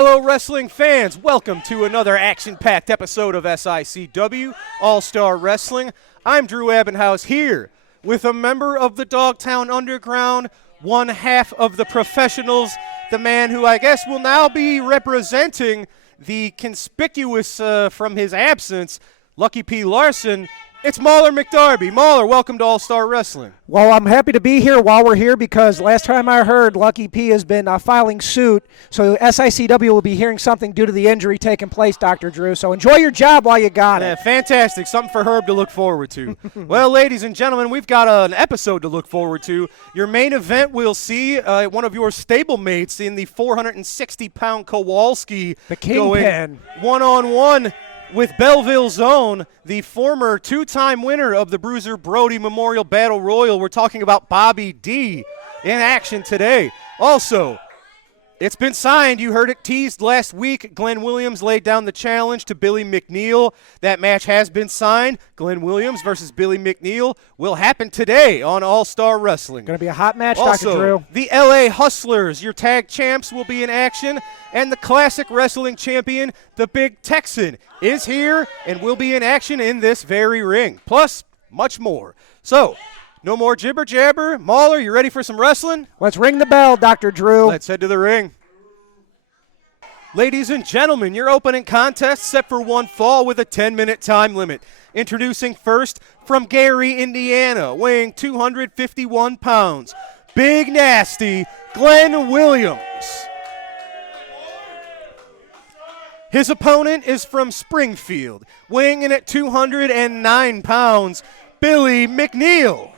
Hello, wrestling fans. Welcome to another action-packed episode of SICW All-Star Wrestling. I'm Drew Abbenhouse here with a member of the Dogtown Underground, one half of the professionals, the man who I guess will now be representing the conspicuous from his absence, Lucky P. Larson. It's Mauler McDarby. Mauler, welcome to All-Star Wrestling. Well, I'm happy to be here while we're here because last time I heard, Lucky P has been filing suit, so SICW will be hearing something due to the injury taking place, Dr. Drew. So enjoy your job while you got it. Fantastic. Something for Herb to look forward to. Well, ladies and gentlemen, we've got an episode to look forward to. Your main event, we'll see one of your stablemates in the 460-pound Kowalski. The Kingpin. One-on-one with Belleville's own, the former two-time winner of the Bruiser Brody Memorial Battle Royal. We're talking about Bobby D in action today. Also, it's been signed. You heard it teased last week. Glenn Williams laid down the challenge to Billy McNeel. That match has been signed. Glenn Williams versus Billy McNeel will happen today on All-Star Wrestling. Going to be a hot match, Also, Dr. Drew. The LA Hustlers, your tag champs, will be in action. And the classic wrestling champion, the Big Texan, is here and will be in action in this very ring. Plus, much more. So, no more jibber jabber. Mauler, you ready for some wrestling? Let's ring the bell, Dr. Drew. Let's head to the ring. Ladies and gentlemen, your opening contest set for one fall with a 10-minute time limit. Introducing first from Gary, Indiana, weighing 251 pounds, Big Nasty Glenn Williams. His opponent is from Springfield, weighing in at 209 pounds, Billy McNeel.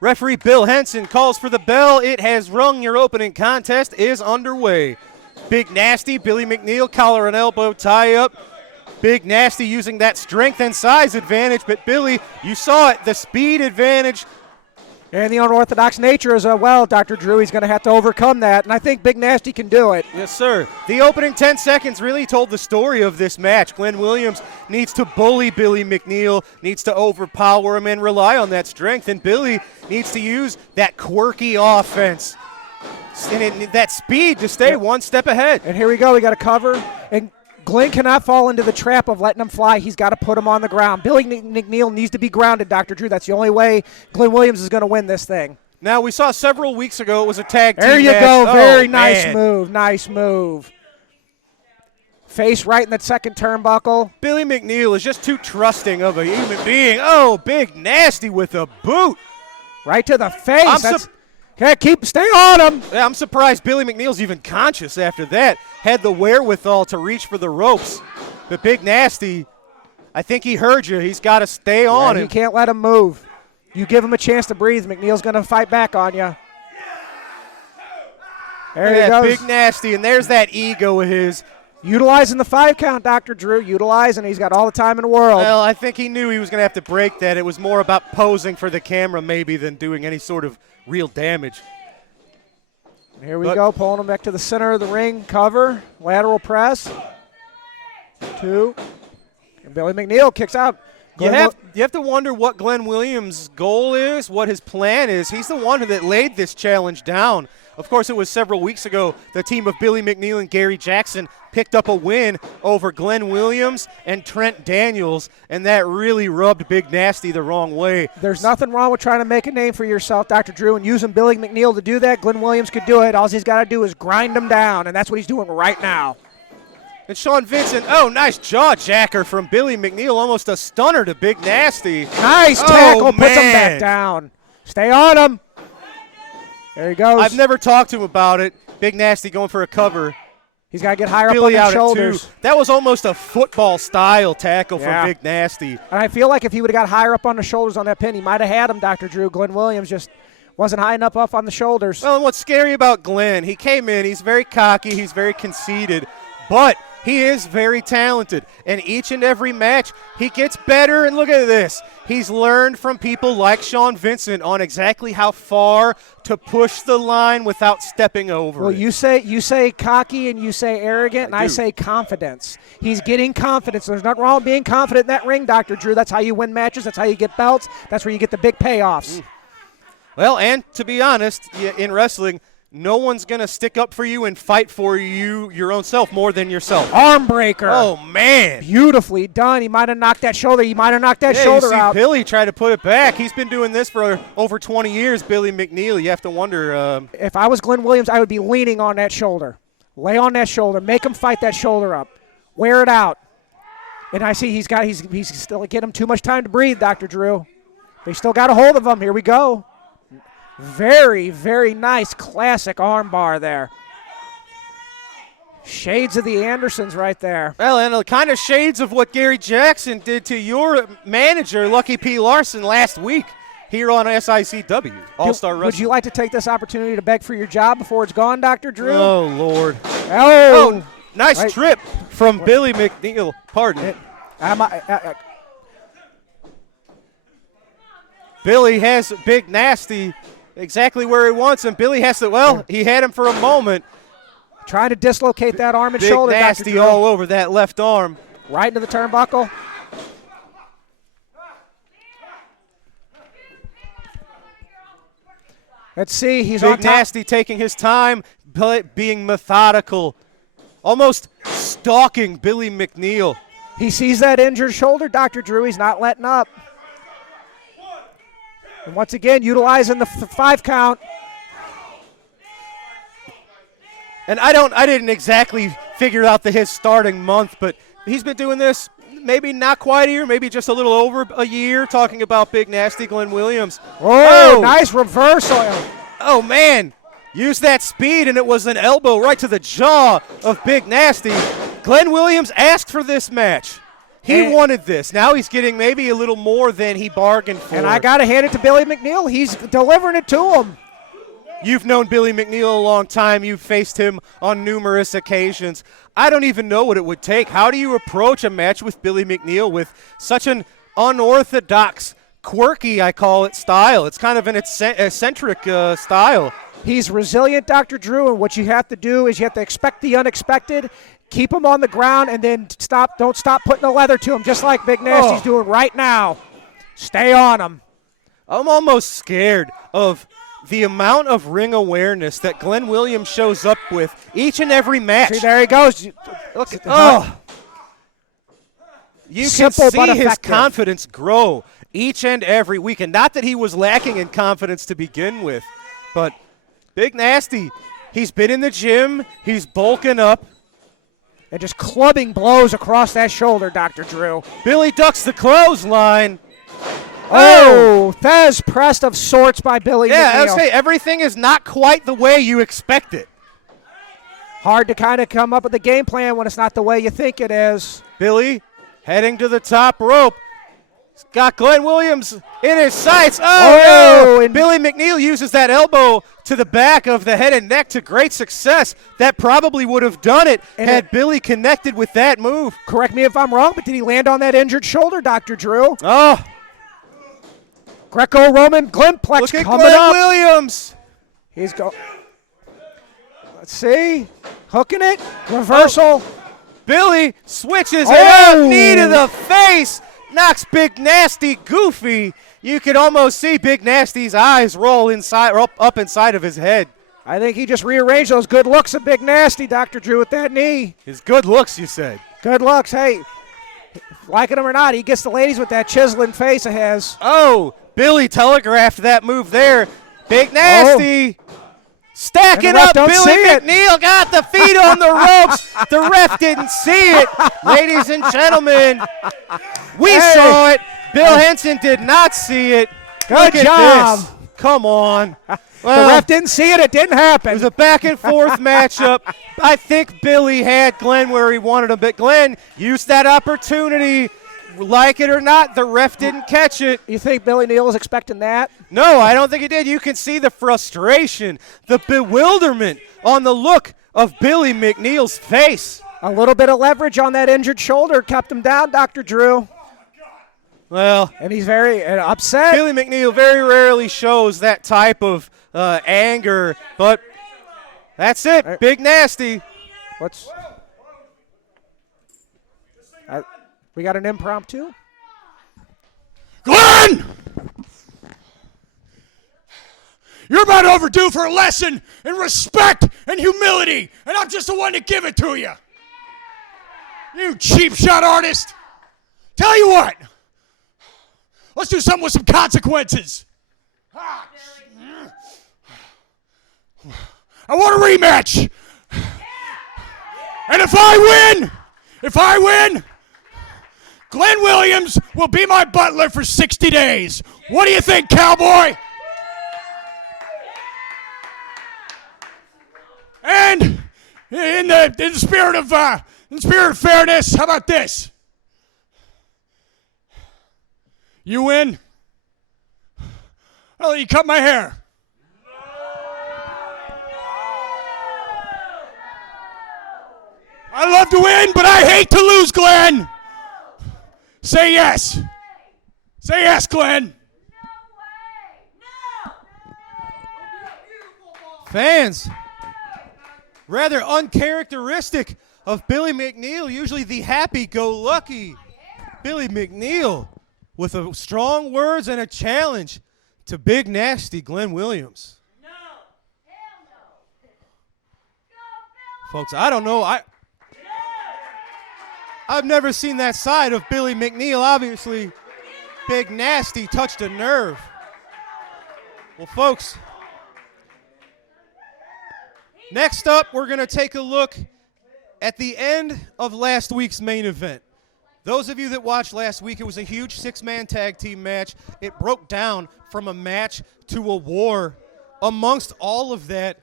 Referee Bill Henson calls for the bell. It has rung. Your opening contest is underway. Big Nasty, Billy McNeel, collar and elbow tie-up. Big Nasty using that strength and size advantage, but Billy, you saw it, the speed advantage. And the unorthodox nature as well, Dr. Drew. He's going to have to overcome that, and I think Big Nasty can do it. Yes, sir. The opening 10 seconds really told the story of this match. Glenn Williams needs to bully Billy McNeel, needs to overpower him and rely on that strength, and Billy needs to use that quirky offense and that speed to stay one step ahead. And here we go. We got a cover, and Glenn cannot fall into the trap of letting him fly. He's got to put him on the ground. Billy McNeel needs to be grounded, Dr. Drew. That's the only way Glenn Williams is going to win this thing. Now, we saw several weeks ago it was a tag team There you match. go. Very nice man. move. Nice move. Face right in the second turnbuckle. Billy McNeel is just too trusting of a human being. Oh, Big Nasty with a boot. Right to the face. Stay on him. Yeah, I'm surprised Billy McNeel's even conscious after that. Had the wherewithal to reach for the ropes. But Big Nasty, I think he heard you. He's got to stay on him. You can't let him move. You give him a chance to breathe. McNeel's going to fight back on you. There he goes. Big Nasty, and there's that ego of his. Utilizing the 5 count, Dr. Drew. Utilizing. He's got all the time in the world. Well, I think he knew he was going to have to break that. It was more about posing for the camera maybe than doing any sort of real damage. Here we go, pulling him back to the center of the ring. Cover, lateral press. 2. And Billy McNeel kicks out. You have to wonder what Glenn Williams' goal is, what his plan is. He's the one that laid this challenge down. Of course, it was several weeks ago the team of Billy McNeel and Gary Jackson picked up a win over Glenn Williams and Trent Daniels, and that really rubbed Big Nasty the wrong way. There's nothing wrong with trying to make a name for yourself, Dr. Drew, and using Billy McNeel to do that. Glenn Williams could do it. All he's got to do is grind him down, and that's what he's doing right now. And Sean Vincent, nice jaw jacker from Billy McNeel, almost a stunner to Big Nasty. Nice tackle, puts him back down. Stay on him. There he goes. I've never talked to him about it. Big Nasty going for a cover. He's got to get higher Billy up on out the shoulders. That was almost a football-style tackle from Big Nasty. And I feel like if he would have got higher up on the shoulders on that pin, he might have had him, Dr. Drew. Glenn Williams just wasn't high enough up on the shoulders. Well, and what's scary about Glenn, he came in, he's very cocky, he's very conceited, but He is very talented, and each and every match he gets better. And look at this. He's learned from people like Sean Vincent on exactly how far to push the line without stepping over it. You say cocky and you say arrogant, and I say confidence. He's getting confidence. There's nothing wrong with being confident in that ring, Dr. Drew. That's how you win matches. That's how you get belts. That's where you get the big payoffs. Well, and to be honest, in wrestling, no one's going to stick up for you and fight for you your own self more than yourself. Arm breaker. Oh, man. Beautifully done. He might have knocked that shoulder. He might have knocked that you shoulder see out. Billy try to put it back. He's been doing this for over 20 years, Billy McNeel. You have to wonder. If I was Glenn Williams, I would be leaning on that shoulder. Lay on that shoulder. Make him fight that shoulder up. Wear it out. And I see he's still getting him too much time to breathe, Dr. Drew. They still got a hold of him. Here we go. Very, very nice classic arm bar there. Shades of the Andersons right there. Well, and the kind of shades of what Gary Jackson did to your manager, Lucky P. Larson, last week here on SICW, All-Star Wrestling. Would you like to take this opportunity to beg for your job before it's gone, Dr. Drew? Oh, Lord. Oh, nice trip from Billy McNeel. Pardon. Billy has Big Nasty exactly where he wants him. Billy has to, he had him for a moment. Trying to dislocate that arm and Big shoulder, Nasty Dr. Drew. all over that left arm. Right into the turnbuckle. Let's see, he's on Big top. Nasty taking his time, being methodical, almost stalking Billy McNeel. He sees that injured shoulder, Dr. Drew. He's not letting up. And once again, utilizing the 5 count. And I didn't exactly figure out his starting month, but he's been doing this maybe not quite a year, maybe just a little over a year, talking about Big Nasty Glenn Williams. Oh, nice reversal. Oh, man. Use that speed, and it was an elbow right to the jaw of Big Nasty. Glenn Williams asked for this match. He wanted this. Now he's getting maybe a little more than he bargained for. And I got to hand it to Billy McNeel. He's delivering it to him. You've known Billy McNeel a long time. You've faced him on numerous occasions. I don't even know what it would take. How do you approach a match with Billy McNeel with such an unorthodox, quirky, I call it, style? It's kind of an eccentric style. He's resilient, Dr. Drew, and what you have to do is you have to expect the unexpected, keep him on the ground, and then don't stop putting the leather to him, just like Big Nasty's doing right now. Stay on him. I'm almost scared of the amount of ring awareness that Glenn Williams shows up with each and every match. See, there he goes. Look at You Simple can but see his effective. confidence grow each and every week. And not that he was lacking in confidence to begin with, but Big Nasty, he's been in the gym, he's bulking up. And just clubbing blows across that shoulder, Dr. Drew. Billy ducks the clothesline. Oh, Thez pressed of sorts by Billy McNeel. I would say everything is not quite the way you expect it. Hard to kind of come up with a game plan when it's not the way you think it is. Billy heading to the top rope. He's got Glenn Williams in his sights. Oh, no! And Billy McNeel uses that elbow to the back of the head and neck to great success. That probably would have done it had Billy connected with that move. Correct me if I'm wrong, but did he land on that injured shoulder, Dr. Drew? Oh. Greco-Roman Glimplex Look at coming Glenn up. Williams. He's go. Let's see. Hooking it. Reversal. Billy switches it up. Knee to the face. Knocks Big Nasty goofy. You could almost see Big Nasty's eyes roll inside, up inside of his head. I think he just rearranged those good looks of Big Nasty, Dr. Drew, with that knee. His good looks, you said. Good looks. Hey, liking him or not, he gets the ladies with that chiseling face of his. Oh, Billy telegraphed that move there. Big Nasty. Stacking up, Billy McNeel got the feet on the ropes. The ref didn't see it. Ladies and gentlemen, we saw it. Bill Henson did not see it. Good job. This. Come on. Well, the ref didn't see it. It didn't happen. It was a back-and-forth matchup. I think Billy had Glenn where he wanted him, but Glenn used that opportunity. Like it or not, the ref didn't catch it. You think Billy Neal was expecting that? No, I don't think he did. You can see the frustration, the bewilderment on the look of Billy McNeel's face. A little bit of leverage on that injured shoulder kept him down, Dr. Drew. Well, and he's very upset. Billy McNeel very rarely shows that type of anger, but that's it. Big nasty. We got an impromptu. Glenn! You're about overdue for a lesson in respect and humility, and I'm just the one to give it to you. You cheap shot artist. Tell you what. Let's do something with some consequences. I want a rematch. And if I win, Glenn Williams will be my butler for 60 days. What do you think, cowboy? And in the spirit of fairness, how about this? You win, I'll let you cut my hair. I love to win, but I hate to lose, Glenn. Say yes. Say yes, Glenn. Fans, rather uncharacteristic of Billy McNeel, usually the happy-go-lucky Billy McNeel, with a strong words and a challenge to big nasty Glenn Williams. No. Hell no. Folks, I don't know. I've never seen that side of Billy McNeel. Obviously, big nasty touched a nerve. Well, folks, next up, we're going to take a look at the end of last week's main event. Those of you that watched last week, it was a huge six-man tag team match. It broke down from a match to a war. Amongst all of that,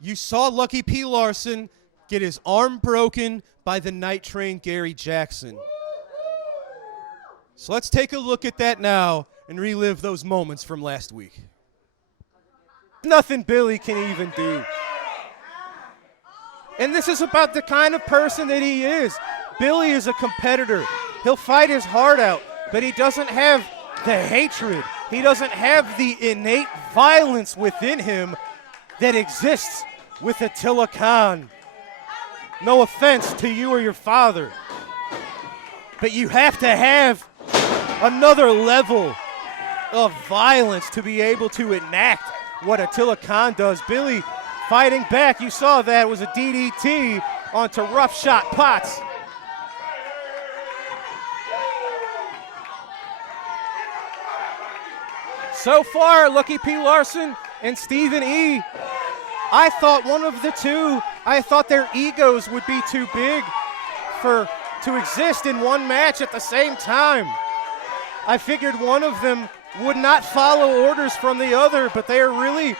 you saw Lucky P. Larson get his arm broken by the Night Train Gary Jackson. So let's take a look at that now and relive those moments from last week. Nothing Billy can even do. And this is about the kind of person that he is. Billy is a competitor. He'll fight his heart out, but he doesn't have the hatred. He doesn't have the innate violence within him that exists with Attila Khan. No offense to you or your father, but you have to have another level of violence to be able to enact what Attila Khan does. Billy fighting back. You saw that. It was a DDT onto Rough Shot Potts. So far, Lucky P. Larson and Stephen E. I thought one of the two, I thought their egos would be too big to exist in one match at the same time. I figured one of them would not follow orders from the other, but they are really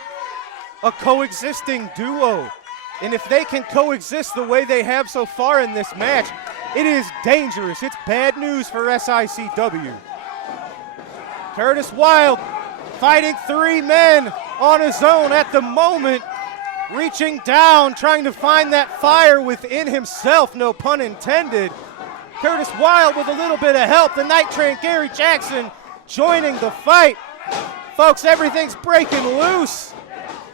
a coexisting duo. And if they can coexist the way they have so far in this match, it is dangerous. It's bad news for SICW. Curtis Wilde fighting three men on his own at the moment, reaching down, trying to find that fire within himself, no pun intended. Curtis Wilde with a little bit of help. The Night Train Gary Jackson joining the fight. Folks, everything's breaking loose.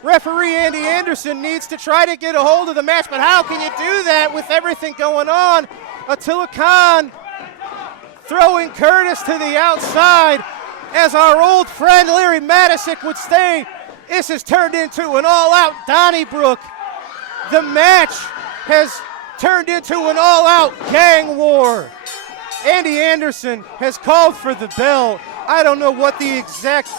Referee Andy Anderson needs to try to get a hold of the match, but how can you do that with everything going on? Attila Khan throwing Curtis to the outside. As our old friend Larry Matisick would say, this has turned into an all-out Donnybrook. The match has turned into an all-out gang war. Andy Anderson has called for the bell. I don't know what the exact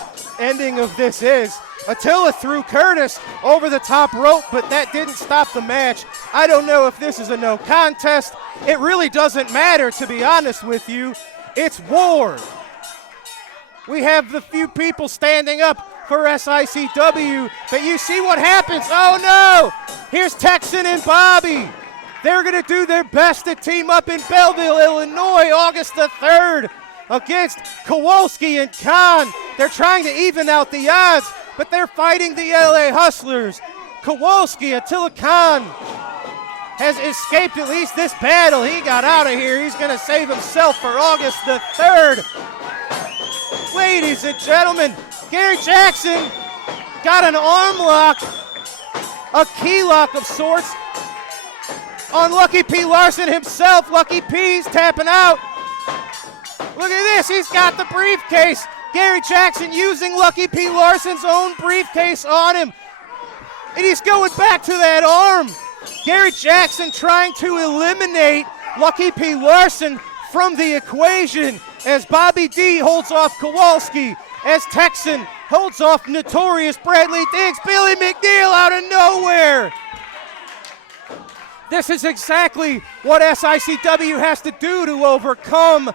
ending of this is. Attila threw Curtis over the top rope, but that didn't stop the match. I don't know if this is a no contest. It really doesn't matter, to be honest with you. It's war. We have the few people standing up for SICW, but you see what happens. Oh no! Here's Texan and Bobby. They're going to do their best to team up in Belleville, Illinois, August the 3rd against Kowalski and Khan. They're trying to even out the odds, but they're fighting the LA Hustlers. Kowalski, Attila Khan, has escaped at least this battle. He got out of here. He's going to save himself for August the 3rd. Ladies and gentlemen, Gary Jackson got an arm lock, a key lock of sorts, on Lucky P. Larson himself. Lucky P's tapping out. Look at this, he's got the briefcase. Gary Jackson using Lucky P. Larson's own briefcase on him. And he's going back to that arm. Gary Jackson trying to eliminate Lucky P. Larson from the equation as Bobby D holds off Kowalski, as Texan holds off Notorious Bradley Diggs. Billy McNeel out of nowhere. This is exactly what SICW has to do to overcome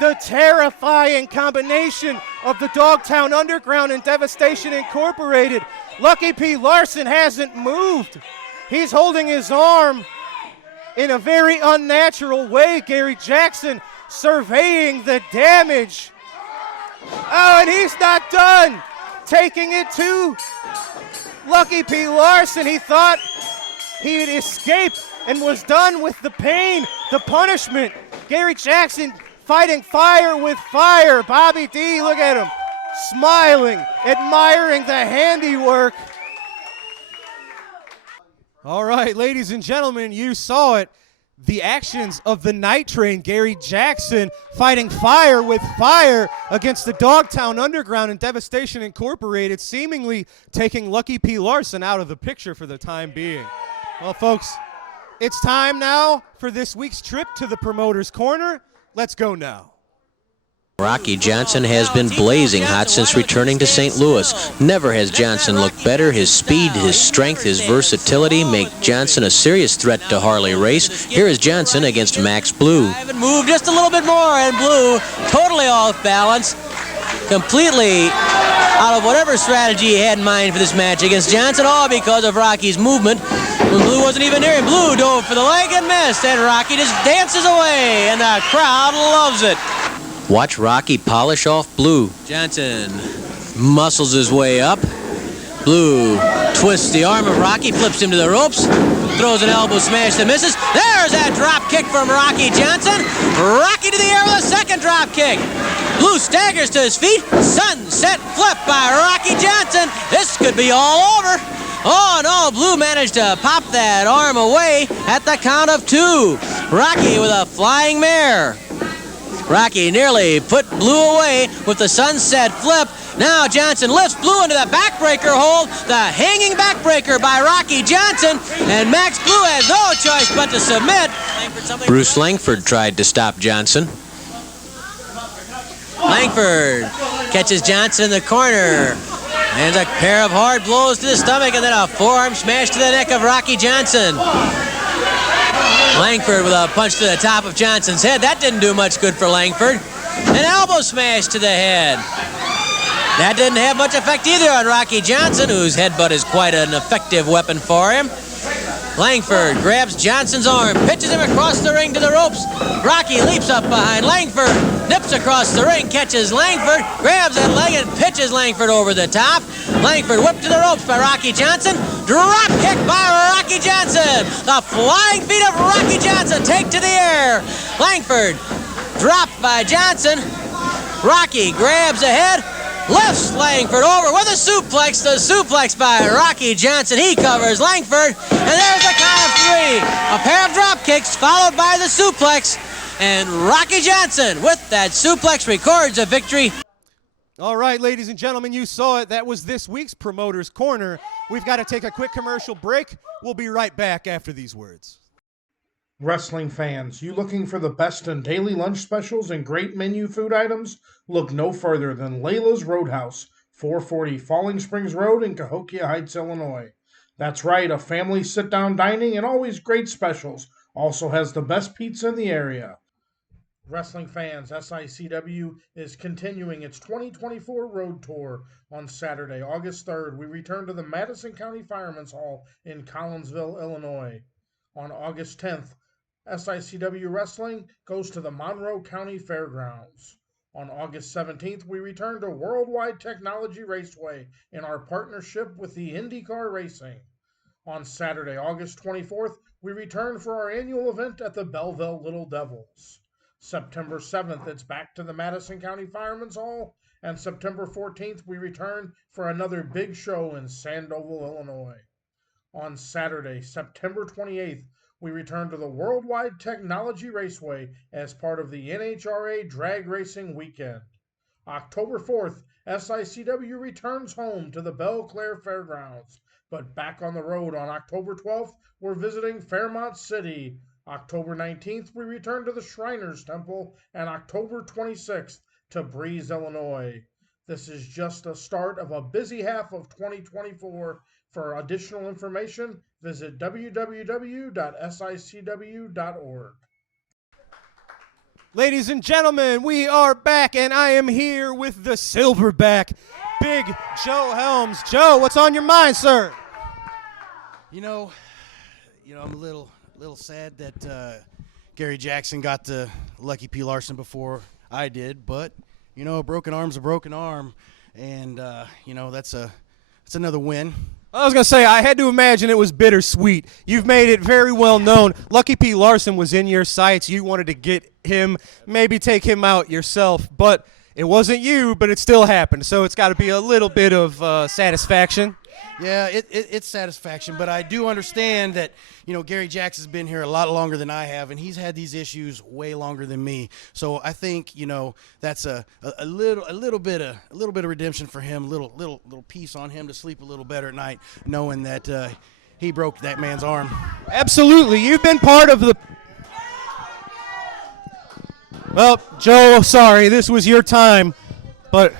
the terrifying combination of the Dogtown Underground and Devastation Incorporated. Lucky P. Larson hasn't moved. He's holding his arm in a very unnatural way. Gary Jackson surveying the damage. Oh, and he's not done. Taking it to Lucky P. Larson. He thought he'd escape and was done with the pain, the punishment. Gary Jackson fighting fire with fire. Bobby D, look at him, smiling, admiring the handiwork. All right, ladies and gentlemen, you saw it. The actions of the Night Train, Gary Jackson fighting fire with fire against the Dogtown Underground and Devastation Incorporated, seemingly taking Lucky P. Larson out of the picture for the time being. Well, folks, it's time now for this week's trip to the Promoter's Corner. Let's go now. Rocky Johnson has been blazing hot since returning to St. Louis. Never has Johnson looked better. His speed, his strength, his versatility make Johnson a serious threat to Harley Race. Here is Johnson against Max Blue. Move just a little bit more, and Blue totally off balance, completely out of whatever strategy he had in mind for this match against Johnson, all because of Rocky's movement. When Blue wasn't even near him, Blue dove for the leg and missed, and Rocky just dances away, and the crowd loves it. Watch Rocky polish off Blue. Johnson muscles his way up. Blue twists the arm of Rocky, flips him to the ropes, throws an elbow smash that misses. There's that drop kick from Rocky Johnson. Rocky to the air with a second drop kick. Blue staggers to his feet. Sunset flip by Rocky Johnson. This could be all over. Oh no, Blue managed to pop that arm away at the count of 2. Rocky with a flying mare. Rocky nearly put Blue away with the sunset flip. Now Johnson lifts Blue into the backbreaker hold. The hanging backbreaker by Rocky Johnson. And Max Blue has no choice but to submit. Bruce Langford tried to stop Johnson. Langford catches Johnson in the corner. And a pair of hard blows to the stomach, and then a forearm smash to the neck of Rocky Johnson. Langford with a punch to the top of Johnson's head. That didn't do much good for Langford. An elbow smash to the head. That didn't have much effect either on Rocky Johnson, whose headbutt is quite an effective weapon for him. Langford grabs Johnson's arm, pitches him across the ring to the ropes. Rocky leaps up behind Langford, nips across the ring, catches Langford, grabs that leg and pitches Langford over the top. Langford whipped to the ropes by Rocky Johnson. Drop kick by Rocky Johnson. The flying feet of Rocky Johnson take to the air. Langford dropped by Johnson. Rocky grabs ahead, lifts Langford over with a suplex. The suplex by Rocky Johnson. He covers Langford, and there's the count of 3. A pair of drop kicks followed by the suplex, and Rocky Johnson with that suplex records a victory. All right, ladies and gentlemen, you saw it. That was this week's Promoter's Corner. We've got to take a quick commercial break. We'll be right back after these words. Wrestling fans, you looking for the best in daily lunch specials and great menu food items? Look no further than Layla's Roadhouse, 440 Falling Springs Road in Cahokia Heights, Illinois. That's right, a family sit-down dining and always great specials. Also has the best pizza in the area. Wrestling fans, SICW is continuing its 2024 road tour. On Saturday, August 3rd, we return to the Madison County Firemen's Hall in Collinsville, Illinois. On August 10th, SICW Wrestling goes to the Monroe County Fairgrounds. On August 17th, we return to Worldwide Technology Raceway in our partnership with the IndyCar Racing. On Saturday, August 24th, we return for our annual event at the Belleville Little Devils. September 7th, it's back to the Madison County Firemen's Hall. And September 14th, we return for another big show in Sandoval, Illinois. On Saturday, September 28th, we return to the Worldwide Technology Raceway as part of the NHRA Drag Racing Weekend. October 4th, SICW returns home to the Belle Claire Fairgrounds. But back on the road on October 12th, we're visiting Fairmont City. October 19th, we return to the Shriners Temple. And October 26th, to Breeze, Illinois. This is just the start of a busy half of 2024. For additional information, visit www.sicw.org. Ladies and gentlemen, we are back, and I am here with the Silverback, Big Joe Helms. Joe, what's on your mind, sir? You know, I'm a little sad that Gary Jackson got to Lucky P. Larson before I did, but a broken arm's a broken arm, and that's another win. I was going to say, I had to imagine it was bittersweet. You've made it very well known. Lucky P. Larson was in your sights. You wanted to get him, maybe take him out yourself, but it wasn't you, but it still happened. So it's got to be a little bit of satisfaction. Yeah, it's satisfaction, but I do understand that, Gary Jackson's been here a lot longer than I have, and he's had these issues way longer than me. So I think, that's a little bit of redemption for him, little piece on him to sleep a little better at night, knowing that he broke that man's arm. Absolutely. You've been part of the... Well, Joe, sorry, this was your time, but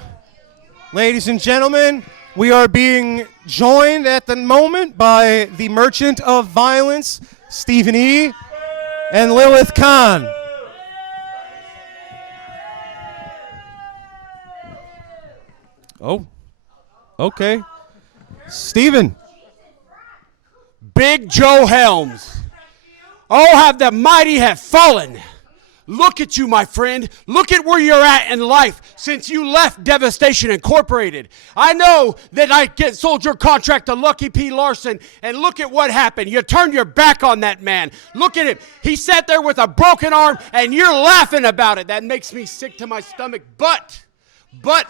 ladies and gentlemen, we are being joined at the moment by the Merchant of Violence, Stephen E. and Lilith Khan. Oh, okay. Stephen. Big Joe Helms. Oh, have the mighty have fallen. Look at you, my friend. Look at where you're at in life since you left Devastation Incorporated. I know that I sold your contract to Lucky P. Larson, and look at what happened. You turned your back on that man. Look at him. He sat there with a broken arm, and you're laughing about it. That makes me sick to my stomach. But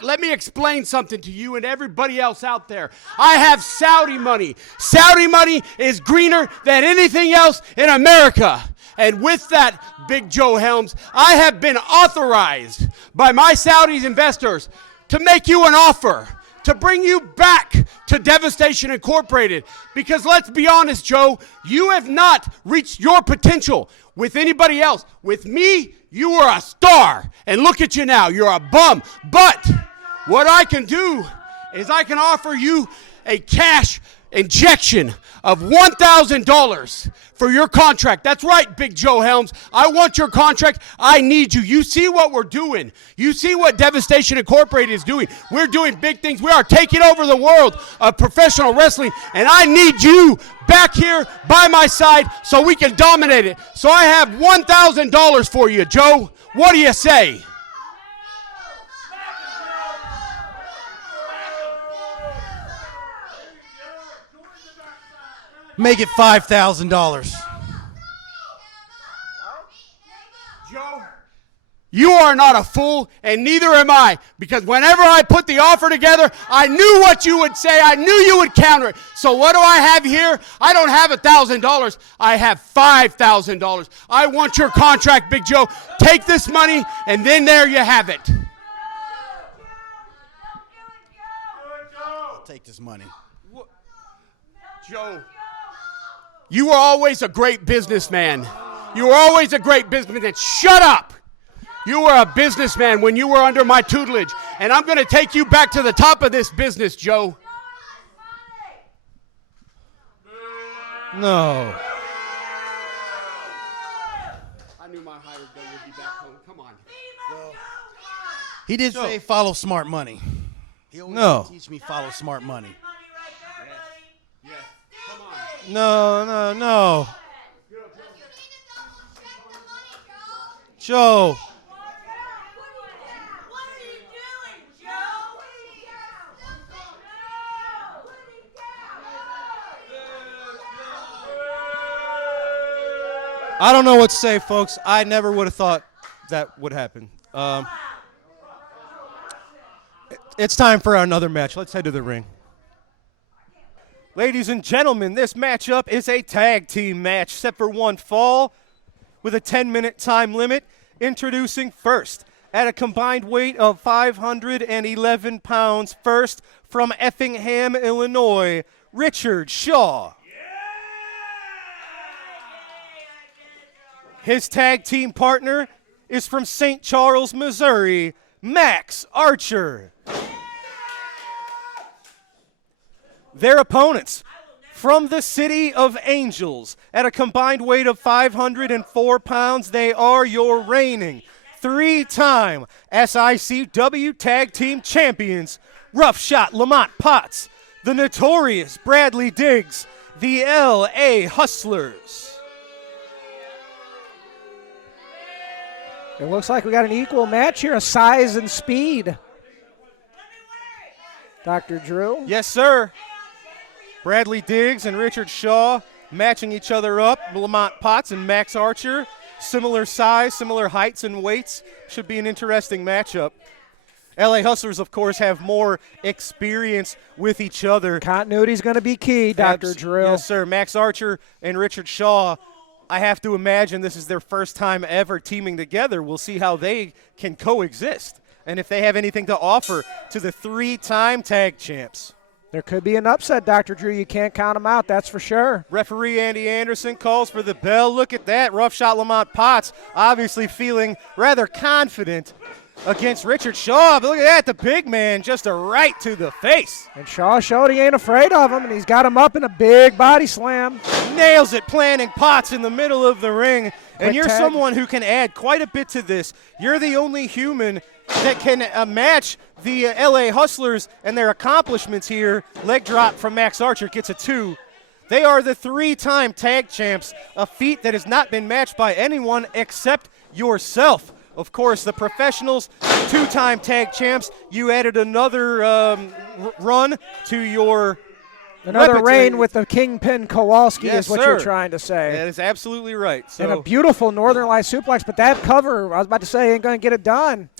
let me explain something to you and everybody else out there. I have Saudi money. Saudi money is greener than anything else in America. And with that, Big Joe Helms, I have been authorized by my Saudi investors to make you an offer to bring you back to Devastation Incorporated. Because let's be honest, Joe, you have not reached your potential with anybody else. With me, you were a star. And look at you now, you're a bum. But what I can do is I can offer you a cash injection of $1,000 for your contract. That's right, Big Joe Helms. I want your contract. I need you. You see what we're doing. You see what Devastation Incorporated is doing. We're doing big things. We are taking over the world of professional wrestling, and I need you back here by my side so we can dominate it. So I have $1,000 for you, Joe. What do you say? Make it $5,000. Joe, you are not a fool, and neither am I, because whenever I put the offer together, I knew what you would say. I knew you would counter it. So what do I have here? I don't have $1,000. I have $5,000. I want your contract, Big Joe. Take this money, and then there you have it. I'll take this money. Joe, you were always a great businessman. You were always a great businessman. Shut up! You were a businessman when you were under my tutelage, and I'm going to take you back to the top of this business, Joe. No. I knew my hired gun would be back home. Come on. Well, he did say follow smart money. He always No. teach me follow smart money. No. Joe. What are you doing, Joe? I don't know what to say, folks. I never would have thought that would happen. It's time for another match. Let's head to the ring. Ladies and gentlemen, this matchup is a tag team match set for one fall with a 10-minute time limit. Introducing first, at a combined weight of 511 pounds, first from Effingham, Illinois, Richard Shaw. His tag team partner is from St. Charles, Missouri, Max Archer. Their opponents, from the City of Angels, at a combined weight of 504 pounds, they are your reigning three-time SICW Tag Team Champions, Rough Shot Lamont Potts, the notorious Bradley Diggs, the LA Hustlers. It looks like we got an equal match here, a size and speed. Dr. Drew? Yes, sir. Bradley Diggs and Richard Shaw matching each other up. Lamont Potts and Max Archer, similar size, similar heights and weights. Should be an interesting matchup. LA Hustlers, of course, have more experience with each other. Continuity is going to be key, Dr. Drew. Yes, sir. Max Archer and Richard Shaw, I have to imagine this is their first time ever teaming together. We'll see how they can coexist and if they have anything to offer to the three-time tag champs. There could be an upset, Dr. Drew. You can't count them out, that's for sure. Referee Andy Anderson calls for the bell. Look at that. Rough Shot Lamont Potts obviously feeling rather confident against Richard Shaw. But look at that. The big man just a right to the face. And Shaw showed he ain't afraid of him, and he's got him up in a big body slam. Nails it, planting Potts in the middle of the ring. And you're tag. someone who can add quite a bit to this. You're the only human that can match the LA Hustlers and their accomplishments here. Leg drop from Max Archer gets a 2. They are the three-time tag champs, a feat that has not been matched by anyone except yourself. Of course, the professionals, two-time tag champs. You added another run to your Another repertoire. reign with the Kingpin Kowalski Yes, is what sir. you're trying to say. That is absolutely right. So And a beautiful Northern Light suplex, but that cover, I was about to say, ain't going to get it done.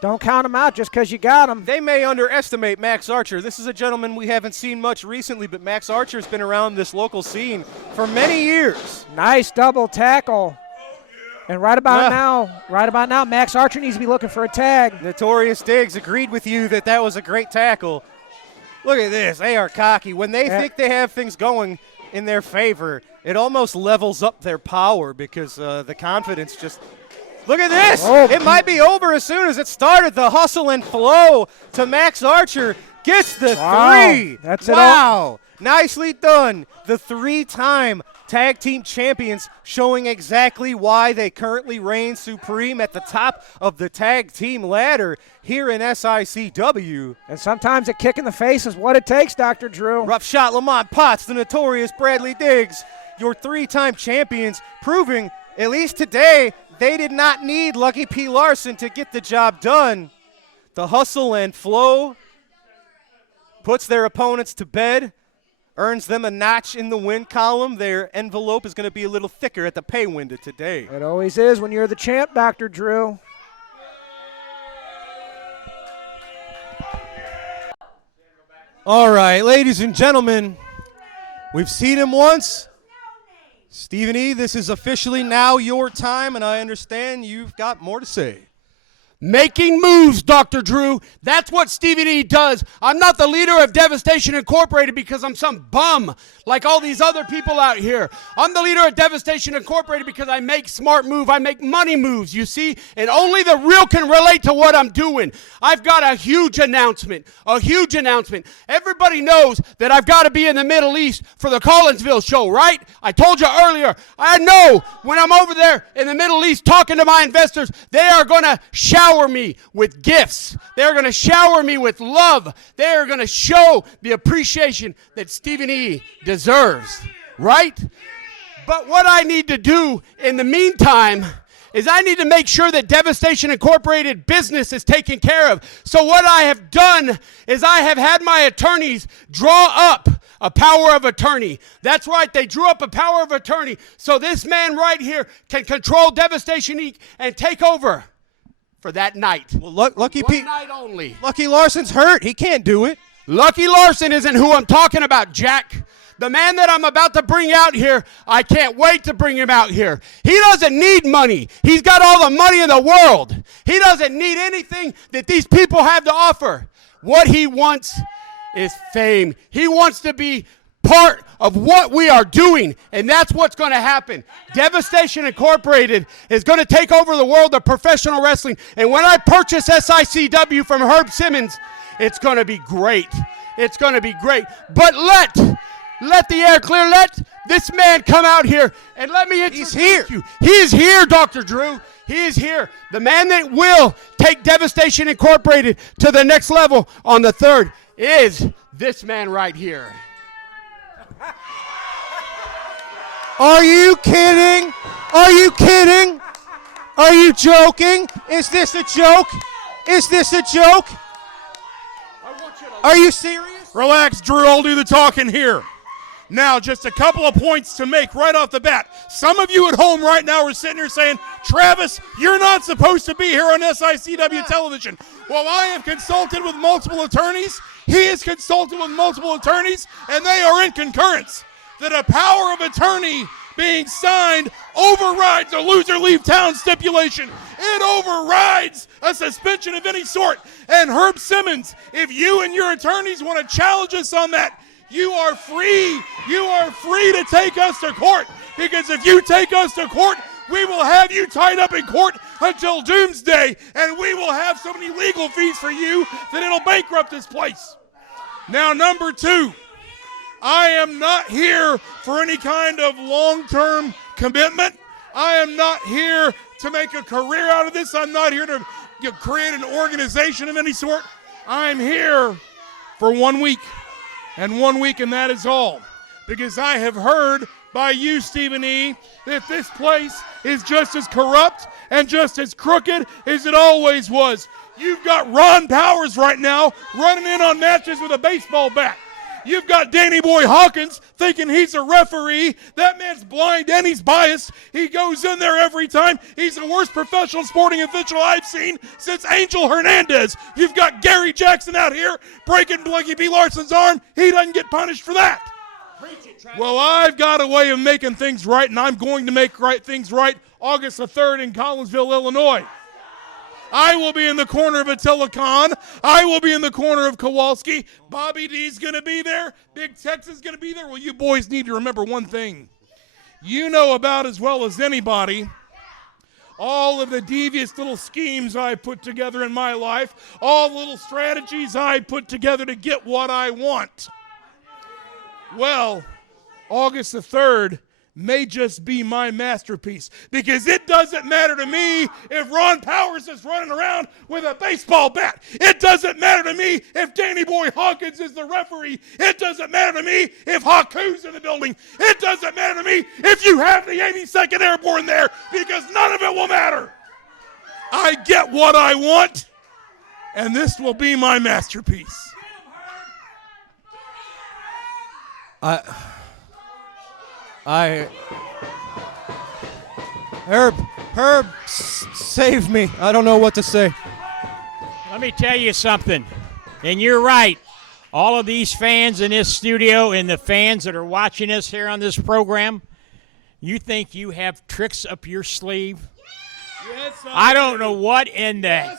Don't count him out just because you got him. they may underestimate Max Archer. This is a gentleman we haven't seen much recently, but Max Archer's been around this local scene for many years. Nice double tackle. And right about now, Max Archer needs to be looking for a tag. Notorious Diggs agreed with you that was a great tackle. Look at this. They are cocky. When they think they have things going in their favor, it almost levels up their power because the confidence just – look at this. Oh. It might be over as soon as it started. The hustle and flow to Max Archer gets the 3. That's it. Wow. Nicely done. The three-time tag team champions showing exactly why they currently reign supreme at the top of the tag team ladder here in SICW. And sometimes a kick in the face is what it takes, Dr. Drew. Rough Shot Lamont Potts, the notorious Bradley Diggs, your three-time champions, proving, at least today, they did not need Lucky P. Larson to get the job done. The hustle and flow puts their opponents to bed, earns them a notch in the win column. Their envelope is going to be a little thicker at the pay window today. It always is when you're the champ, Dr. Drew. All right, ladies and gentlemen, we've seen him once. Stephen E., this is officially now your time, and I understand you've got more to say. Making moves, Dr. Drew. That's what Stevie D does. I'm not the leader of Devastation Incorporated because I'm some bum like all these other people out here. I'm the leader of Devastation Incorporated because I make smart moves. I make money moves, you see? And only the real can relate to what I'm doing. I've got a huge announcement. A huge announcement. Everybody knows that I've got to be in the Middle East for the Collinsville show, right? I told you earlier. I know when I'm over there in the Middle East talking to my investors, they are going to shower me with gifts. They're going to shower me with love. They're going to show the appreciation that Stephen E. deserves, right? But what I need to do in the meantime is I need to make sure that Devastation Incorporated business is taken care of. So what I have done is I have had my attorneys draw up a power of attorney. That's right, they drew up a power of attorney. So this man right here can control Devastation Inc. and take over for that night. Well, Lucky One Pete, night only. Lucky Larson's hurt. He can't do it. Lucky Larson isn't who I'm talking about, Jack. The man that I'm about to bring out here, I can't wait to bring him out here. He doesn't need money. He's got all the money in the world. He doesn't need anything that these people have to offer. What he wants is fame. He wants to be part of what we are doing, and that's what's going to happen. Devastation Incorporated is going to take over the world of professional wrestling, and when I purchase SICW from Herb Simmons, it's going to be great. It's going to be great. But let the air clear. Let this man come out here and let me introduce you. He is here, Dr. Drew. He is here. The man that will take Devastation Incorporated to the next level on the 3rd is this man right here. Are you kidding? Are you kidding? Are you joking? Is this a joke? Is this a joke? Are you serious? Relax, Drew. I'll do the talking here. Now, just a couple of points to make right off the bat. Some of you at home right now are sitting here saying, Travis, you're not supposed to be here on SICW television. Well, I have consulted with multiple attorneys. He has consulted with multiple attorneys, and they are in concurrence that a power of attorney being signed overrides a loser leave town stipulation. It overrides a suspension of any sort. And Herb Simmons, if you and your attorneys want to challenge us on that, you are free. You are free to take us to court. Because if you take us to court, we will have you tied up in court until doomsday. And we will have so many legal fees for you that it'll bankrupt this place. Now, number 2. I am not here for any kind of long-term commitment. I am not here to make a career out of this. I'm not here to create an organization of any sort. I'm here for 1 week, and 1 week, and that is all. Because I have heard by you, Stephen E., that this place is just as corrupt and just as crooked as it always was. You've got Ron Powers right now running in on matches with a baseball bat. You've got Danny Boy Hawkins thinking he's a referee. That man's blind and he's biased. He goes in there every time. He's the worst professional sporting official I've seen since Angel Hernandez. You've got Gary Jackson out here breaking Lucky B. Larson's arm. He doesn't get punished for that. Well, I've got a way of making things right, and I'm going to make things right August the 3rd in Collinsville, Illinois. I will be in the corner of Attila Khan. I will be in the corner of Kowalski. Bobby D's going to be there. Big Tex is going to be there. Well, you boys need to remember one thing. You know about as well as anybody all of the devious little schemes I put together in my life, all the little strategies I put together to get what I want. Well, August the 3rd may just be my masterpiece, because it doesn't matter to me if Ron Powers is running around with a baseball bat. It doesn't matter to me if Danny Boy Hawkins is the referee. It doesn't matter to me if Haku's in the building. It doesn't matter to me if you have the 82nd Airborne there, because none of it will matter. I get what I want, and this will be my masterpiece. Herb, save me. I don't know what to say. Let me tell you something, and you're right. All of these fans in this studio and the fans that are watching us here on this program, you think you have tricks up your sleeve? Yes, I don't know what in the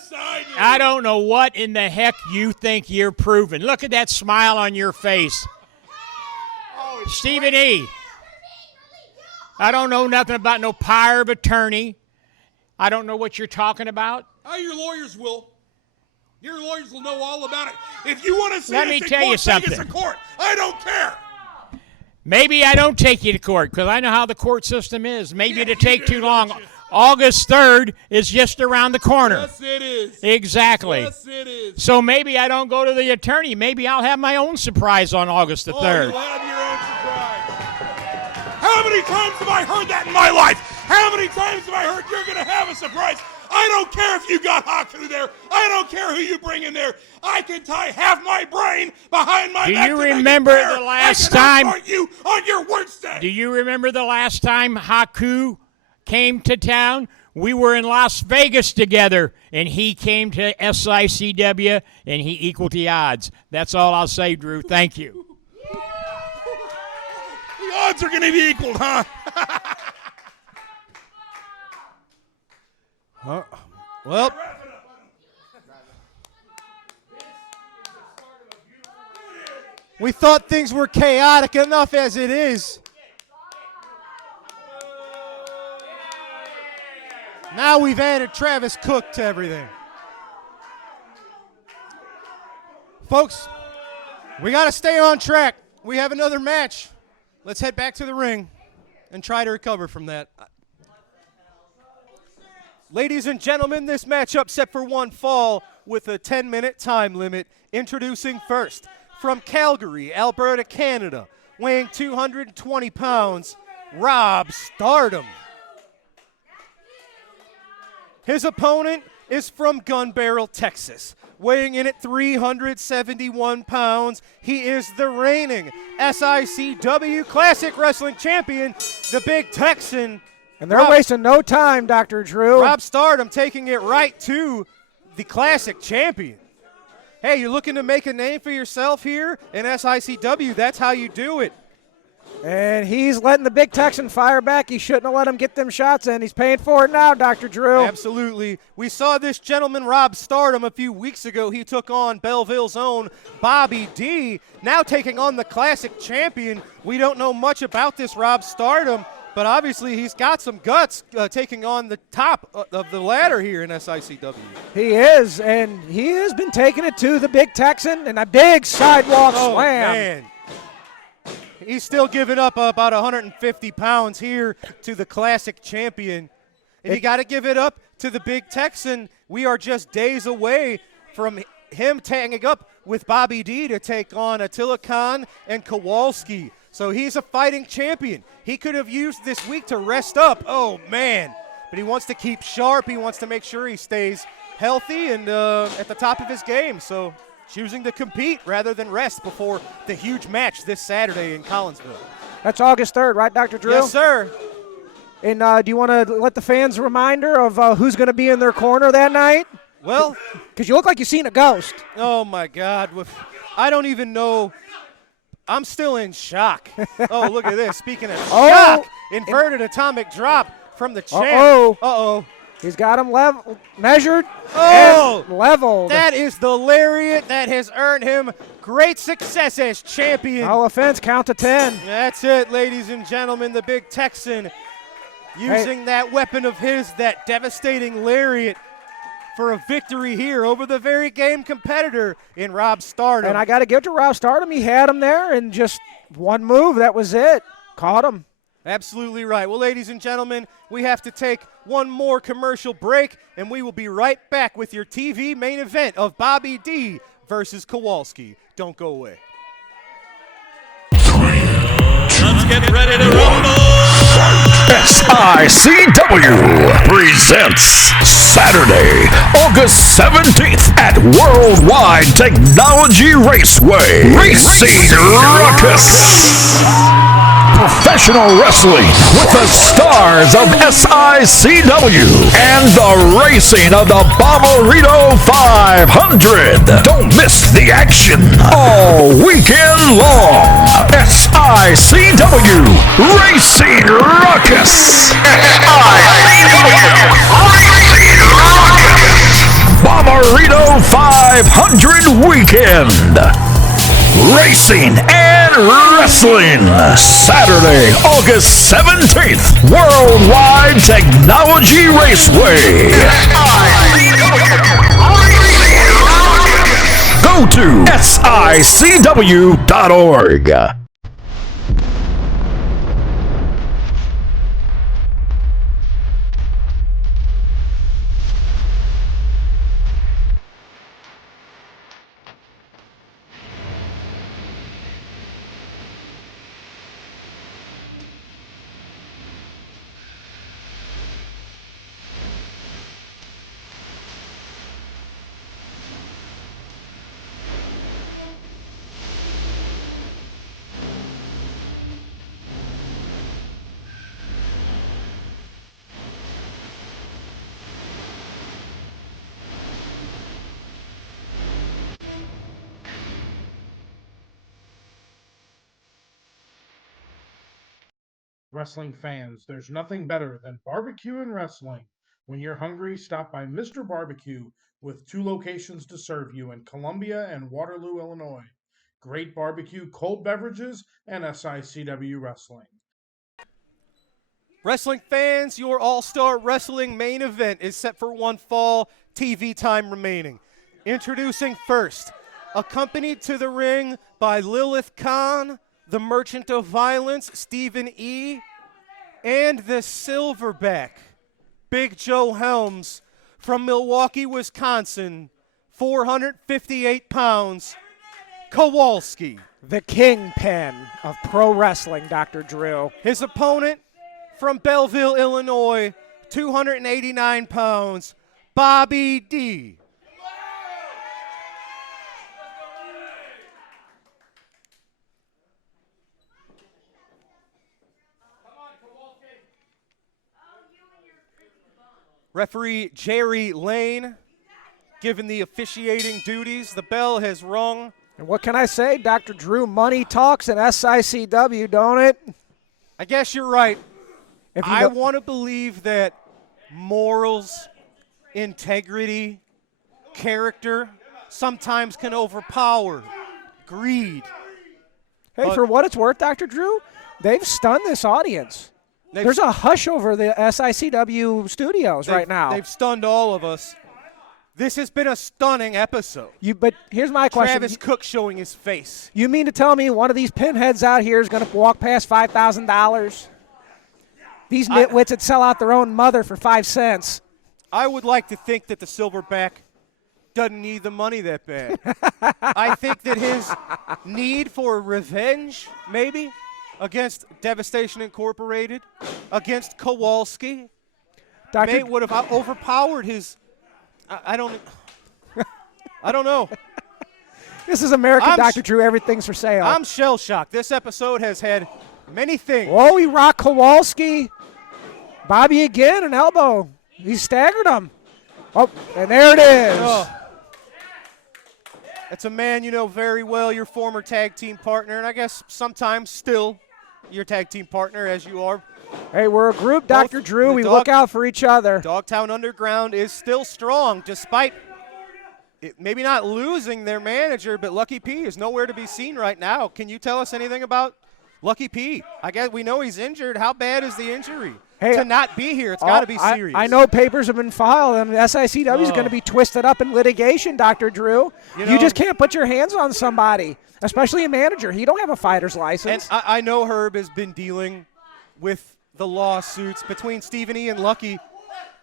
I don't know what in the heck you think you're proving. Look at that smile on your face. Stephen E., I don't know nothing about no power of attorney. I don't know what you're talking about. Oh, your lawyers will. Your lawyers will know all about it. If you want to see Let me tell you something. Take us to court. I don't care. Maybe I don't take you to court because I know how the court system is. Maybe it'll take too long. August 3rd is just around the corner. Yes, it is. Exactly. Yes, it is. So maybe I don't go to the attorney. Maybe I'll have my own surprise on August the 3rd. You'll have your own surprise. How many times have I heard that in my life? How many times have I heard you're going to have a surprise? I don't care if you got Haku there. I don't care who you bring in there. I can tie half my brain behind my Do back. you to make it remember fair. the last I can time? outsmart you on your worst day. Do you remember the last time Haku came to town? We were in Las Vegas together, and he came to SICW, and he equaled the odds. That's all I'll say, Drew. Thank you. The odds are going to be equaled, huh? Well, we thought things were chaotic enough as it is. Now we've added Travis Cook to everything. Folks, we got to stay on track. We have another match. Let's head back to the ring and try to recover from that. Ladies and gentlemen, this matchup set for one fall with a 10-minute time limit. Introducing first, from Calgary, Alberta, Canada, weighing 220 pounds, Rob Stardom. His opponent is from Gun Barrel, Texas, weighing in at 371 pounds. He is the reigning SICW Classic Wrestling Champion, the Big Texan. And they're wasting no time, Dr. Drew. Rob Stardom taking it right to the Classic Champion. Hey, you're looking to make a name for yourself here in SICW. That's how you do it. And he's letting the Big Texan fire back. He shouldn't have let him get them shots in. He's paying for it now, Dr. Drew. Absolutely. We saw this gentleman, Rob Stardom, a few weeks ago. He took on Belleville's own Bobby D, now taking on the Classic Champion. We don't know much about this Rob Stardom, but obviously he's got some guts taking on the top of the ladder here in SICW. He is, and he has been taking it to the Big Texan and a big sidewalk slam. Man. He's still giving up about 150 pounds here to the Classic Champion. And you got to give it up to the Big Texan. We are just days away from him tagging up with Bobby D to take on Attila Khan and Kowalski. So he's a fighting champion. He could have used this week to rest up. Oh, man. But he wants to keep sharp. He wants to make sure he stays healthy and at the top of his game. So choosing to compete rather than rest before the huge match this Saturday in Collinsville. That's August 3rd, right, Dr. Drew? Yes, sir. And do you want to let the fans a reminder of who's going to be in their corner that night? Well, because you look like you've seen a ghost. Oh, my God. I don't even know. I'm still in shock. Oh, look at this. Speaking of shock, inverted atomic drop from the champ. Uh-oh. He's got him measured and leveled. That is the lariat that has earned him great success as champion. No offense, count to 10. That's it, ladies and gentlemen. The Big Texan using that weapon of his, that devastating lariat, for a victory here over the very game competitor in Rob Stardom. And I got to give it to Rob Stardom. He had him there and just one move. That was it. Caught him. Absolutely right. Well, ladies and gentlemen, we have to take one more commercial break, and we will be right back with your TV main event of Bobby D versus Kowalski. Don't go away. Let's get ready to rumble! SICW presents Saturday, August 17th at Worldwide Technology Raceway. Racing Ruckus. Professional wrestling with the stars of SICW and the racing of the Bomberito 500. Don't miss the action all weekend long. SICW Racing Ruckus. Bomberito 500 weekend. Racing and wrestling. Saturday, August 17th. Worldwide Technology Raceway. Go to SICW.org. Wrestling fans, there's nothing better than barbecue and wrestling. When you're hungry, stop by Mr. Barbecue with 2 locations to serve you in Columbia and Waterloo, Illinois. Great barbecue, cold beverages, and SICW wrestling. Wrestling fans, your All-Star Wrestling main event is set for one fall, TV time remaining. Introducing first, accompanied to the ring by Lilith Khan, the Merchant of Violence, Stephen E., and the Silverback, Big Joe Helms, from Milwaukee, Wisconsin, 458 pounds, Kowalski. The kingpin of pro wrestling, Dr. Drew. His opponent from Belleville, Illinois, 289 pounds, Bobby D. Referee Jerry Lane given the officiating duties. The bell has rung. And what can I say, Dr. Drew? Money talks in SICW, don't it? I guess you're right. If you I know- want to believe that morals, integrity, character sometimes can overpower greed. Hey, But- for what it's worth, Dr. Drew, they've stunned this audience. They've- There's a hush over the SICW studios right now. They've stunned all of us. This has been a stunning episode. But here's my question. Travis Cook showing his face. You mean to tell me one of these pinheads out here is going to walk past $5,000? These nitwits that sell out their own mother for 5 cents. I would like to think that the Silverback doesn't need the money that bad. I think that his need for revenge, maybe, against Devastation Incorporated, against Kowalski, would have overpowered his. I don't know. This is American, I'm Dr. Drew. Everything's for sale. I'm shell shocked. This episode has had many things. Oh, he rocked Kowalski. Bobby again, an elbow. He staggered him. Oh, and there it is. Oh. It's a man you know very well, your former tag team partner, and I guess sometimes still your tag team partner as you are. Hey, we're a group, Dr. Both Drew. the We look out for each other. Dogtown Underground is still strong despite maybe not losing their manager, but Lucky P is nowhere to be seen right now. Can you tell us anything about Lucky P? I guess we know he's injured. How bad is the injury? Hey, to not be here, it's got to be serious. I know papers have been filed, and SICW is going to be twisted up in litigation, Dr. Drew. You just can't put your hands on somebody, especially a manager. He don't have a fighter's license. And I know Herb has been dealing with the lawsuits between Stephen E. and Lucky.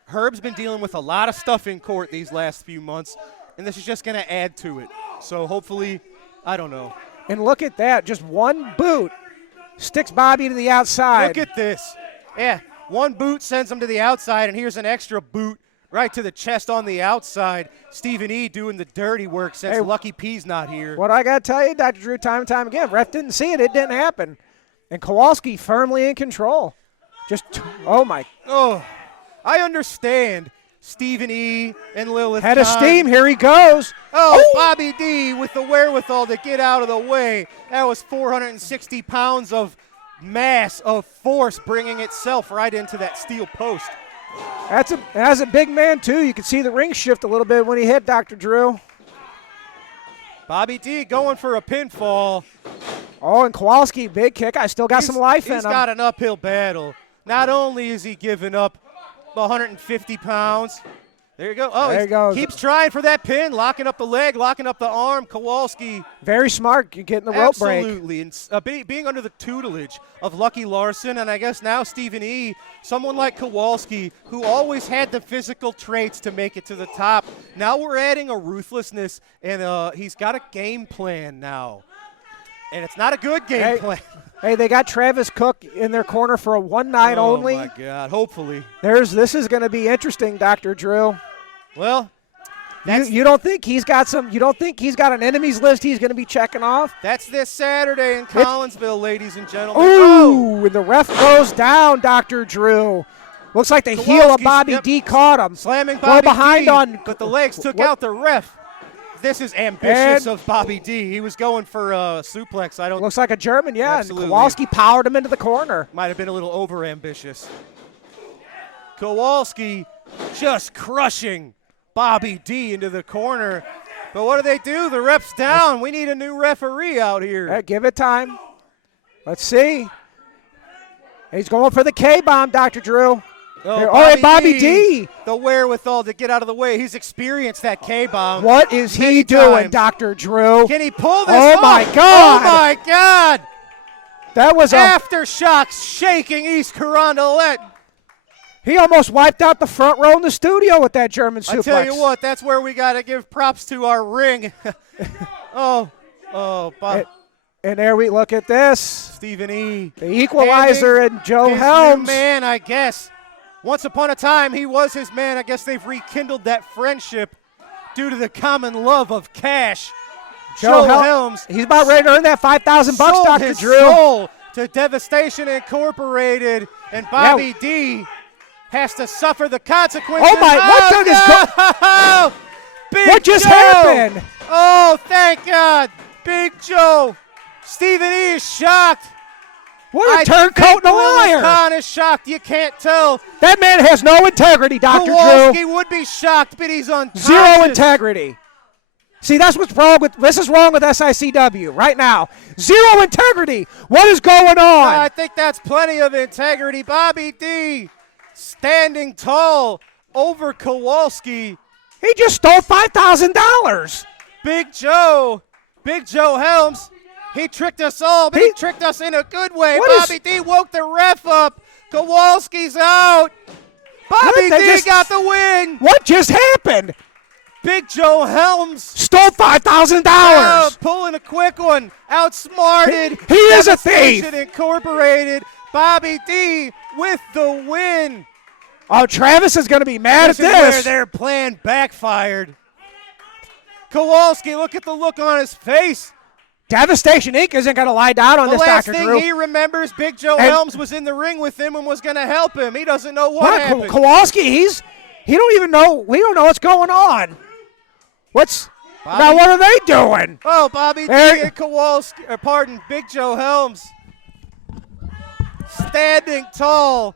Herb's been dealing with a lot of stuff in court these last few months, and this is just going to add to it. So hopefully, I don't know. And look at that. Just one boot sticks Bobby to the outside. Look at this. Yeah, one boot sends him to the outside, and here's an extra boot right to the chest on the outside. Stephen E. doing the dirty work since Lucky P's not here. What I got to tell you, Dr. Drew, time and time again, ref didn't see it. It didn't happen. And Kowalski firmly in control. Oh, my. Oh, I understand Stephen E. and Lilith Head of Khan. steam. Here he goes. Oh, Bobby D with the wherewithal to get out of the way. That was 460 pounds of mass of force bringing itself right into that steel post. That's a big man, too. You can see the ring shift a little bit when he hit Dr. Drew. Bobby D going for a pinfall. Oh, and Kowalski, big kick. I still got some life in him. He's got an uphill battle. Not only is he giving up 150 pounds. There you go. Oh, there he goes. Keeps trying for that pin, locking up the leg, locking up the arm. Kowalski. Very smart getting the rope break. Absolutely. And being under the tutelage of Lucky Larson, and I guess now Stephen E., someone like Kowalski, who always had the physical traits to make it to the top. Now we're adding a ruthlessness, and he's got a game plan now. And it's not a good game plan. Hey, they got Travis Cook in their corner for a one night only. Oh, my God. Hopefully. This is going to be interesting, Dr. Drew. Well, you don't think he's got an enemies list he's going to be checking off? That's this Saturday in Collinsville, ladies and gentlemen. Ooh, and the ref goes down, Dr. Drew. Looks like the heel of Bobby D caught him. Slamming Bobby behind D, on, but the legs took out the ref. This is ambitious And- of Bobby D. He was going for a suplex. I don't. Looks like a German, yeah. Absolutely. And Kowalski powered him into the corner. Might have been a little over ambitious. Kowalski just crushing Bobby D into the corner. But what do? The ref's down. We need a new referee out here. Hey, give it time. Let's see. He's going for the K-bomb, Dr. Drew. And Bobby D. The wherewithal to get out of the way. He's experienced that K-bomb. What is he doing, Dr. Drew? Can he pull this Oh, off? my God. Oh, my God. That was Aftershocks shaking East Carondelet. He almost wiped out the front row in the studio with that German suplex. I tell you what, that's where we got to give props to our ring. Bob. And there we look at this. Stephen E. The equalizer and Joe his Helms. New man, I guess. Once upon a time, he was his man. I guess they've rekindled that friendship due to the common love of cash. Joe Helms. He's about ready to earn that $5,000, sold Dr. his Drew. soul to Devastation Incorporated, and Bobby D has to suffer the consequences. Oh, my. What done is Oh, Big What just Joe. happened? Oh, thank God. Big Joe. Stephen E. is shocked. What a turncoat and a liar. Khan is shocked. You can't tell. That man has no integrity, Dr. Kowalski Drew. would be shocked, but he's unconscious. Zero integrity. See, that's what's wrong with this is wrong with SICW right now. Zero integrity. What is going on? I think that's plenty of integrity. Bobby D standing tall over Kowalski. He just stole $5,000. Big Joe Helms. He tricked us all, but he tricked us in a good way. Bobby D woke the ref up. Kowalski's out. Bobby D got the win. What just happened? Big Joe Helms stole $5,000. Pulling a quick one. Outsmarted. He is a thief. Devastation Incorporated. Bobby D with the win. Oh, Travis is going to be mad at This is where this. their plan backfired. Kowalski, look at the look on his face. Devastation Inc. isn't going to lie down on The this, last Dr. thing Drew. he remembers, Big Joe Helms was in the ring with him and was going to help him. He doesn't know what happened. Kowalski, he don't even know. We don't know what's going on. Now what are they doing? Oh, Bobby D and Kowalski, Big Joe Helms. Standing tall.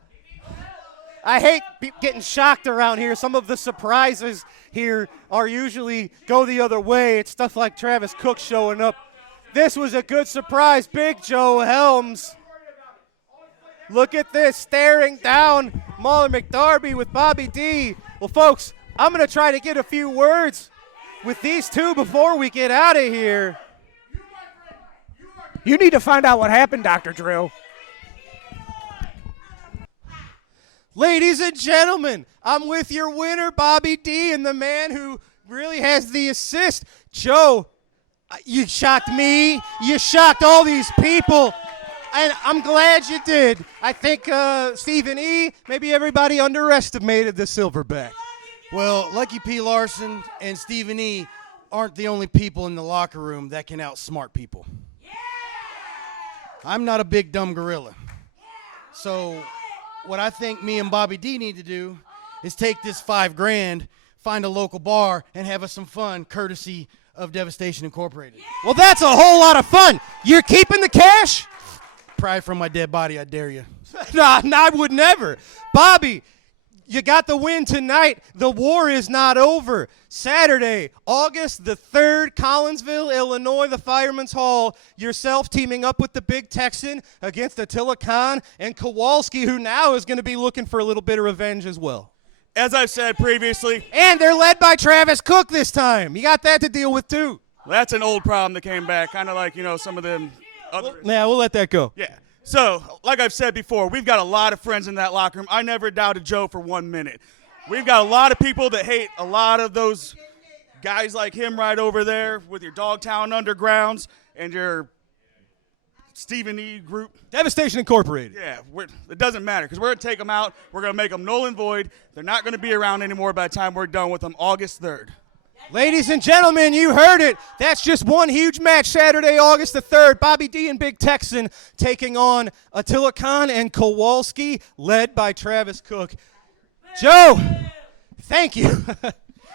I hate getting shocked around here. Some of the surprises here are usually go the other way. It's stuff like Travis Cook showing up. This was a good surprise. Big Joe Helms. Look at this, staring down Mauler McDarby with Bobby D. Well, folks, I'm going to try to get a few words with these two before we get out of here. You need to find out what happened, Dr. Drew. Ladies and gentlemen, I'm with your winner, Bobby D, and the man who really has the assist. Joe, you shocked me. You shocked all these people. And I'm glad you did. I think Stephen E., maybe everybody underestimated the Silverback. Well, Lucky P. Larson and Stephen E. aren't the only people in the locker room that can outsmart people. I'm not a big, dumb gorilla. So what I think me and Bobby D need to do is take this $5,000, find a local bar, and have us some fun, courtesy of Devastation Incorporated. Well, that's a whole lot of fun. You're keeping the cash? Pry from my dead body, I dare you. Nah, I would never. Bobby, you got the win tonight. The war is not over. Saturday, August the 3rd, Collinsville, Illinois, the Fireman's Hall. Yourself teaming up with the Big Texan against Attila Khan and Kowalski, who now is going to be looking for a little bit of revenge as well. As I've said previously. And they're led by Travis Cook this time. You got that to deal with, too. That's an old problem that came back, kind of like, some of them other. Yeah, we'll let that go. Yeah. So, like I've said before, we've got a lot of friends in that locker room. I never doubted Joe for 1 minute. We've got a lot of people that hate a lot of those guys like him right over there with your Dogtown Undergrounds and your Stephen E. group. Devastation Incorporated. Yeah, it doesn't matter because we're going to take them out. We're going to make them null and void. They're not going to be around anymore by the time we're done with them August 3rd. Ladies and gentlemen, you heard it. That's just one huge match Saturday, August the 3rd. Bobby D and Big Texan taking on Attila Khan and Kowalski, led by Travis Cook. Joe, thank you.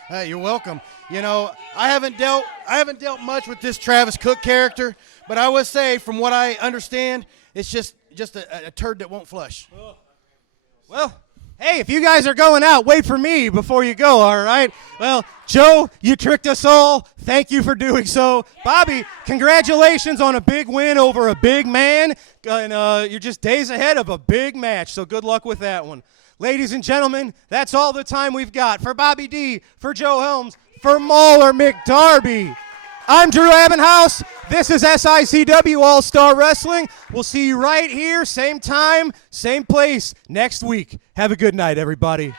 Hey, you're welcome. You know, I haven't dealt much with this Travis Cook character, but I would say, from what I understand, it's just a turd that won't flush. Well, hey, if you guys are going out, wait for me before you go, all right? Well, Joe, you tricked us all. Thank you for doing so. Bobby, congratulations on a big win over a big man. And you're just days ahead of a big match, so good luck with that one. Ladies and gentlemen, that's all the time we've got. For Bobby D, for Joe Helms, for Mauler McDarby, I'm Drew Abbenhouse. This is SICW All-Star Wrestling. We'll see you right here, same time, same place, next week. Have a good night, everybody.